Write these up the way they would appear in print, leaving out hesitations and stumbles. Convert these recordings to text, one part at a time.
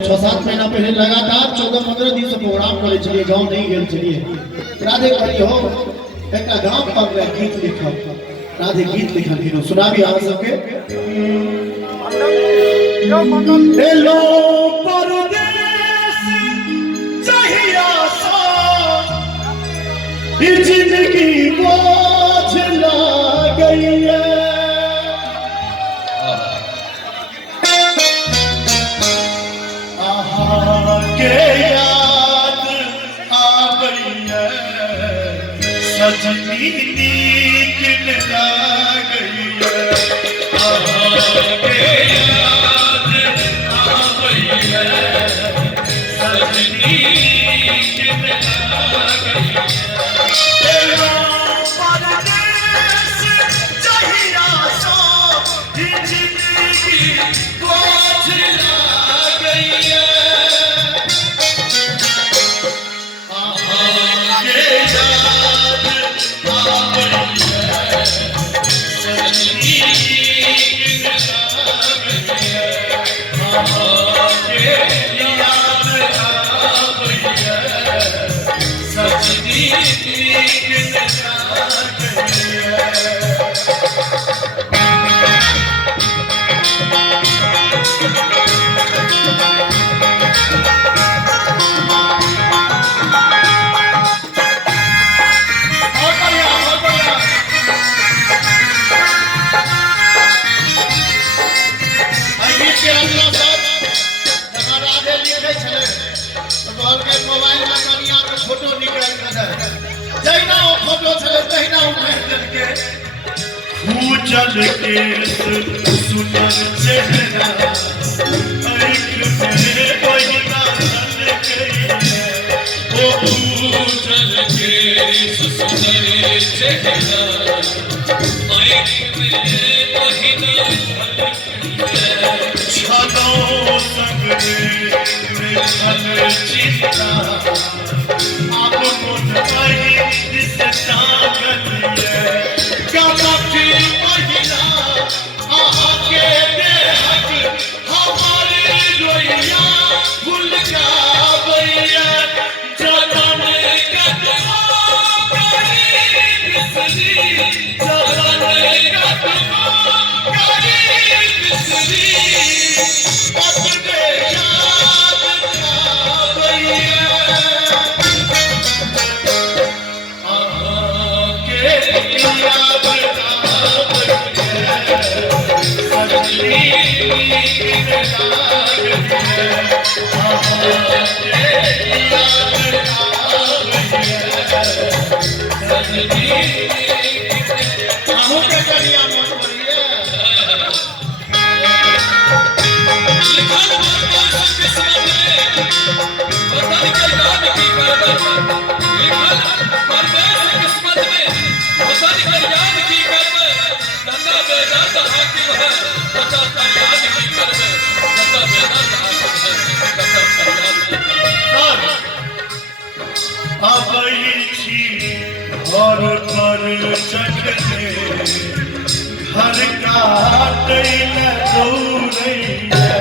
6-7 महीना पहले लगातार 14-15 दिन से प्रोग्राम करे चलिए, गांव नहीं गेल चलिए। राधे कही हो एक गांव पर गीत लिखल, राधे गीत लिखल कि सुनाबी आप सबके। हेलो परदेस चाहिया सा जिंदगी बोझ ला गई है, के याद आ गई है सजनी नीक ला गई है, के याद आ गई है सजनी नीक ला गई है। परदेस चाहिया सो जिंदगी बोझ ला गई है, मोबाइल में कनिया के फोटो निकाल के जैना वो फोटो चले तहिना उठा के भूजल के सुनर चेहरा आँख में बहिना ढल गई है, ओ भूजल के सुनर चेहरा आँख में बहिना ढल गई है, छनो संगरे चिंता अब मुझ वही दिस जागल है, कमकी महिला आके देहक हमारी रोइया भूल का बैया, जनम कदमा करी बिसरी, जनम कदमा करी बिसरी, अपने याद का बैया, के याद का बैया सजनी नीक ला गई है, के याद का बैया सजनी नीक आहू के कनिया मन करिए लिखल परदेस किस्मत में वतन के याद की करबत, लिखल परदेस किस्मत में वतन के याद की करबत, तन्ना बेदर्द हाकिम है तथा याद की करबत, तथा बेदर्द हाकिम है तथा याद की करबत। अबई छी घर पर चढ़ने घर काटै न दौड़ै है,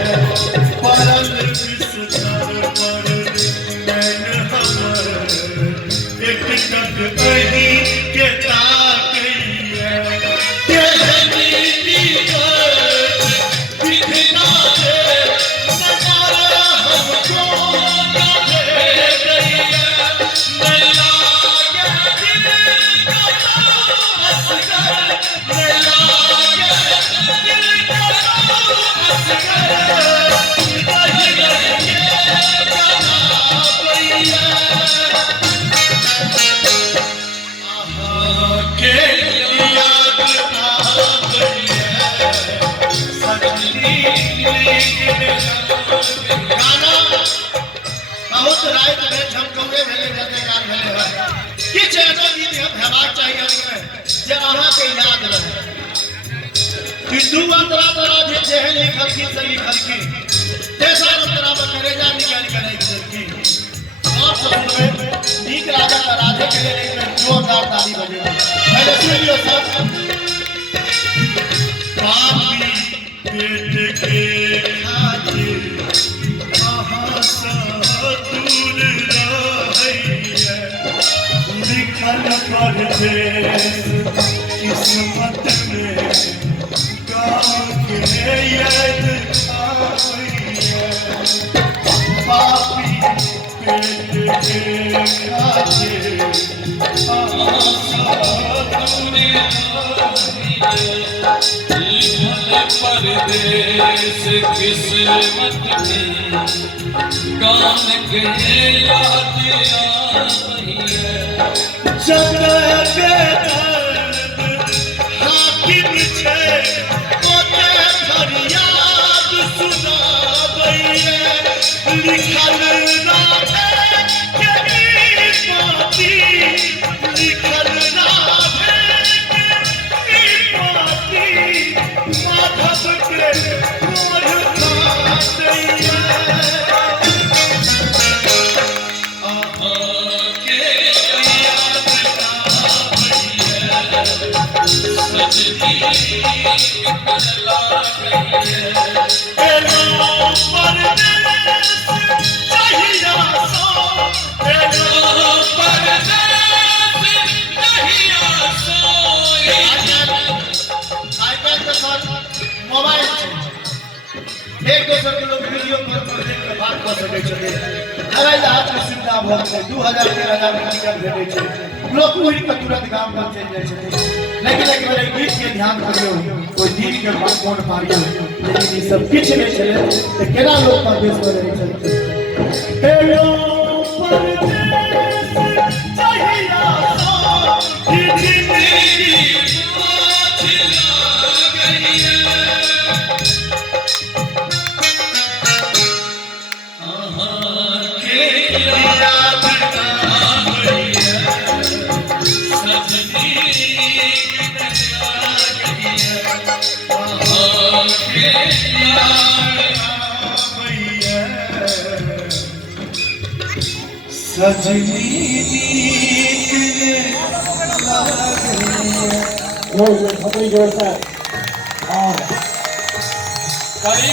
परल बिस्तर पर नैन हमर एक टक अही के ताकै है, केहनी दीवार दिखना दे नजारा हमको न दे गई है, मैं लागे दिल का असगर, मैं लागे दिल का असगर, रही रही ये गाना बैया, के याद आ गई है सजनी नीक ला गई। गाना बहुत रात में झमकौरे भेले जते गान भेले है, किछ एगो गीत हम हेबाक चाहिए में जे अहाँ के याद रहे, कि दू अंतरा तरा जे है लिखल की से लिखल की, तेसर अंतरा में करेजा निकाल के नहीं की, और सब में नीक राजा का राधे के लिए एक जोरदार ताली बजे। पहले सुनियो सब पापी पेट के खातिर परदेश किस्मत में गाँव के याद आई है पापी पेट के खाते परदेश किस्मत में गान के याद आई है जगत हाकिम छे ओते फरियाद सुनाबैए लिखल राधे के पाती लिखल राधे के पाती माधव के मोह खादैया एक दोसर के लोग वीडियो कॉल पर देख के बात कर सकै छथिन हवाई जहाज के सुविधा भ गेलै 2000 3000 के टिकट भेटै छै लोग उड़ के तुरंत गांव पर चलि जाइ छथिन लेकिन एक बेर गीत के ध्यान करियो कोई दिन के बाद कोन पारियो लेकिन ई सब किछ नहीं छले त केना लोग परदेश में रहै छथिन हेलो परदेश चाहिया सो ई जिंदगी सजनी नीक लागे।